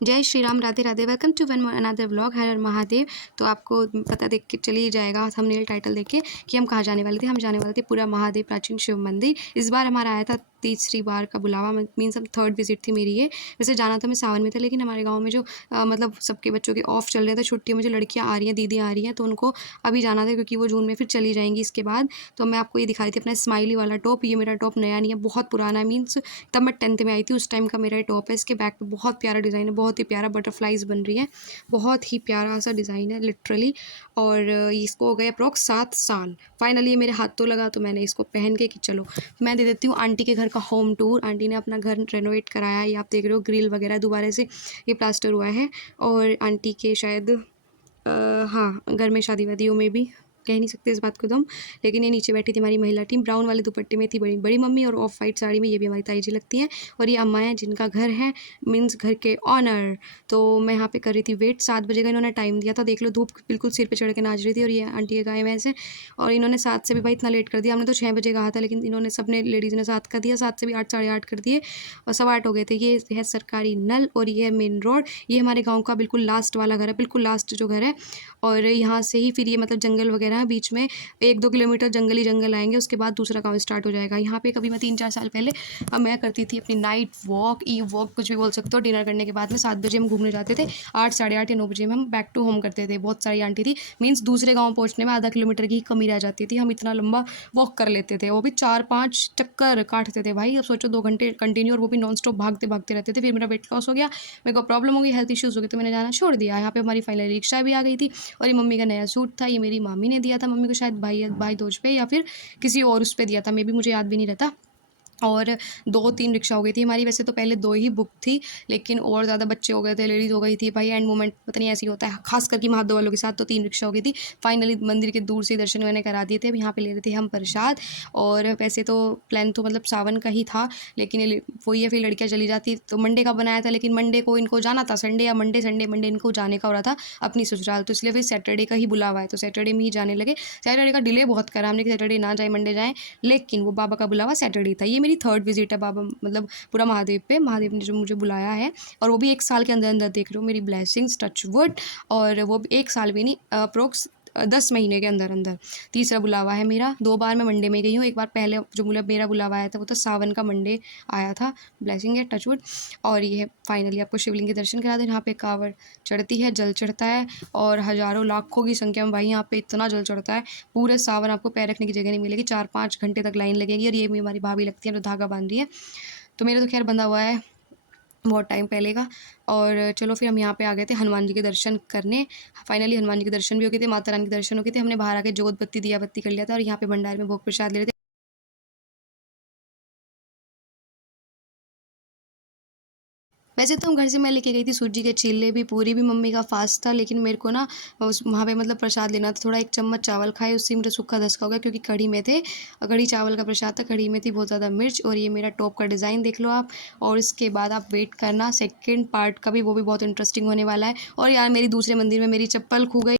जय Shri Ram, Radhe Radhe. Welcome to one more another vlog. हर हर महादेव। तो आपको पता देख के चली जाएगा थंबनेल टाइटल देख के कि हम कहाँ जाने वाले थे। हम जाने वाले थे पूरा महादेव प्राचीन शिव मंदिर। इस बार हमारा आया था तीसरी बार का बुलावा, मीन्स अब थर्ड विजिट थी मेरी ये। वैसे जाना तो मैं सावन में था, लेकिन हमारे गाँव में जो मतलब सबके बच्चों के ऑफ चल रहे थे, छुट्टियों में जो लड़कियाँ आ रही हैं, दीदी आ रही हैं, तो उनको अभी जाना था क्योंकि वो जून में फिर चली जाएंगी इसके बाद। तो मैं आपको ये दिखा रही थी अपना स्माइली वाला टॉप। ये मेरा टॉप नया नहीं है, बहुत पुराना है, मीन्स तब मैं 10th में आई थी उस टाइम का मेरा टॉप है। इसके बैक पे बहुत प्यारा डिज़ाइन है, बहुत ही प्यारा बटरफ्लाइज बन रही है, बहुत ही प्यारा सा डिज़ाइन है लिटरली। और इसको हो गए अप्रॉक्स 7 साल। फाइनली ये मेरे हाथ तो लगा, तो मैंने इसको पहन के कि चलो मैं दे देती हूँ आंटी के घर का होम टूर। आंटी ने अपना घर रेनोवेट कराया है, ये आप देख रहे हो, ग्रिल वगैरह दोबारा से ये प्लास्टर हुआ है। और आंटी के शायद हाँ, घर में शादी वादियों में भी कह नहीं सकते इस बात को तो हम। लेकिन ये नीचे बैठी थी हमारी महिला टीम, ब्राउन वाले दुपट्टे में थी बड़ी बड़ी मम्मी, और ऑफ वाइट साड़ी में ये भी हमारी ताई जी लगती हैं। और ये अम्मा हैं जिनका घर है, मीन्स घर के ऑनर। तो मैं यहाँ पे कर रही थी वेट, 7 बजे का इन्होंने टाइम दिया था। देख लो धूप बिल्कुल सिर पे चढ़ के नाच रही थी, और ये आंटी के गाय भैंस हैं। और इन्होंने 7 से भी भाई इतना लेट कर दिया। हमने तो 6 बजे कहा था, लेकिन इन्होंने सबने लेडीज़ ने 7 का दिया, 7 से भी 8 साढ़े 8 कर दिए, और 8:15 हो गए थे। ये है सरकारी नल, और ये है मेन रोड। ये हमारे गाँव का बिल्कुल लास्ट वाला घर है, बिल्कुल लास्ट जो घर है। और यहाँ से ही फिर ये मतलब जंगल वगैरह है, बीच में 1-2 किलोमीटर जंगल ही जंगल आएंगे, उसके बाद दूसरा गांव स्टार्ट हो जाएगा। यहाँ पे कभी मैं 3-4 साल पहले मैं करती थी अपनी नाइट वॉक, ई वॉक कुछ भी बोल सकते हो। डिनर करने के बाद में 7 बजे हम घूमने जाते थे, 8 साढ़े 8 या 9 बजे में हम बैक टू होम करते थे। बहुत सारी आंटी थी, मीन्स दूसरे गाँव पहुँचने में आधा किलोमीटर की कमी रह जाती थी, हम इतना लंबा वॉक कर लेते थे। वो भी 4-5 चक्कर काटते थे भाई। अब सोचो 2 घंटे कंटिन्यू, और वो भी नॉन स्टॉप भागते भागते रहते थे। फिर मेरा वेट लॉस हो गया, मेरे को प्रॉब्लम हो गई, हेल्थ इश्यूज़ हो गए, तो मैंने जाना छोड़ दिया। यहाँ पे हमारी फाइनली रिक्शा भी आ गई थी, और ये मम्मी का नया सूट था, ये मेरी मामी ने दिया था मम्मी को, शायद भाई दूज पे या फिर किसी और उस पे दिया था, मे बी मुझे याद भी नहीं रहता। और 2-3 रिक्शा हो गई थी हमारी। वैसे तो पहले 2 ही बुक थी, लेकिन और ज़्यादा बच्चे हो गए थे, लेडीज़ हो गई थी भाई, एंड मोमेंट पता नहीं ऐसे ही होता है, खास करके महादो वालों के साथ। तो 3 रिक्शा हो गई थी। फाइनली मंदिर के दूर से दर्शन मैंने करा दिए थे। अब यहाँ पे ले रहे थे हम प्रसाद। और वैसे तो प्लान तो मतलब सावन का ही था, लेकिन ये वही है, फिर लड़कियाँ चली जाती तो मंडे का बनाया था, लेकिन मंडे को इनको जाना था, संडे या मंडे इनको जाने का हो रहा था अपनी ससुराल, तो इसलिए फिर सैटरडे का ही बुलावा है, तो सैटरडे में ही जाने लगे। सैटरडे का डिले बहुत करा हमने कि सैटरडे ना जाए मंडे जाएँ, लेकिन वो बाबा का बुलावा सैटरडे था। ये मेरी थर्ड विजिट है बाबा मतलब पूरा महादेव पे। महादेव ने जो मुझे बुलाया है, और वो भी 1 साल के अंदर अंदर, देख रहे हो मेरी ब्लेसिंग्स, टच वुड। और वो भी 1 साल भी नहीं, अप्रोक्स 10 महीने के अंदर अंदर तीसरा बुलावा है मेरा। 2 बार मैं मंडे में गई हूँ। एक बार पहले जो मेरा बुलावा आया था वो तो सावन का मंडे आया था। ब्लेसिंग है, टच वुड। और ये फाइनली आपको शिवलिंग के दर्शन करा दें। यहाँ पे कांवड़ चढ़ती है, जल चढ़ता है, और हज़ारों लाखों की संख्या में भाई यहाँ पे इतना जल चढ़ता है। पूरे सावन आपको पैर रखने की जगह नहीं मिलेगी, 4-5 घंटे तक लाइन लगेगी। और ये भी हमारी भाभी लगती है, जो धागा बांध रही है। तो मेरा तो खैर बंधा हुआ है बहुत टाइम पहले का। और चलो फिर हम यहाँ पे आ गए थे हनुमान जी के दर्शन करने। फाइनली हनुमान जी के दर्शन भी हो गए थे, माता रानी के दर्शन हो गए थे। हमने बाहर आके जोत बत्ती दिया बत्ती कर लिया था, और यहाँ पे भंडारे में भोग प्रसाद ले रहे थे। वैसे तो हम घर से मैं लेके गई थी सूजी के चीले भी, पूरी भी, मम्मी का फास्ट था, लेकिन मेरे को ना उस वहाँ पे मतलब प्रसाद लेना था। थोड़ा 1 चम्मच चावल खाए, उससे मेरा सूखा धसका हो गया, क्योंकि कढ़ी में थे, कढ़ी चावल का प्रसाद था, कढ़ी में थी बहुत ज़्यादा मिर्च। और ये मेरा टॉप का डिज़ाइन देख लो आप। और इसके बाद आप वेट करना सेकेंड पार्ट का भी, वो भी बहुत इंटरेस्टिंग होने वाला है। और यार मेरी दूसरे मंदिर में मेरी चप्पल खो गई।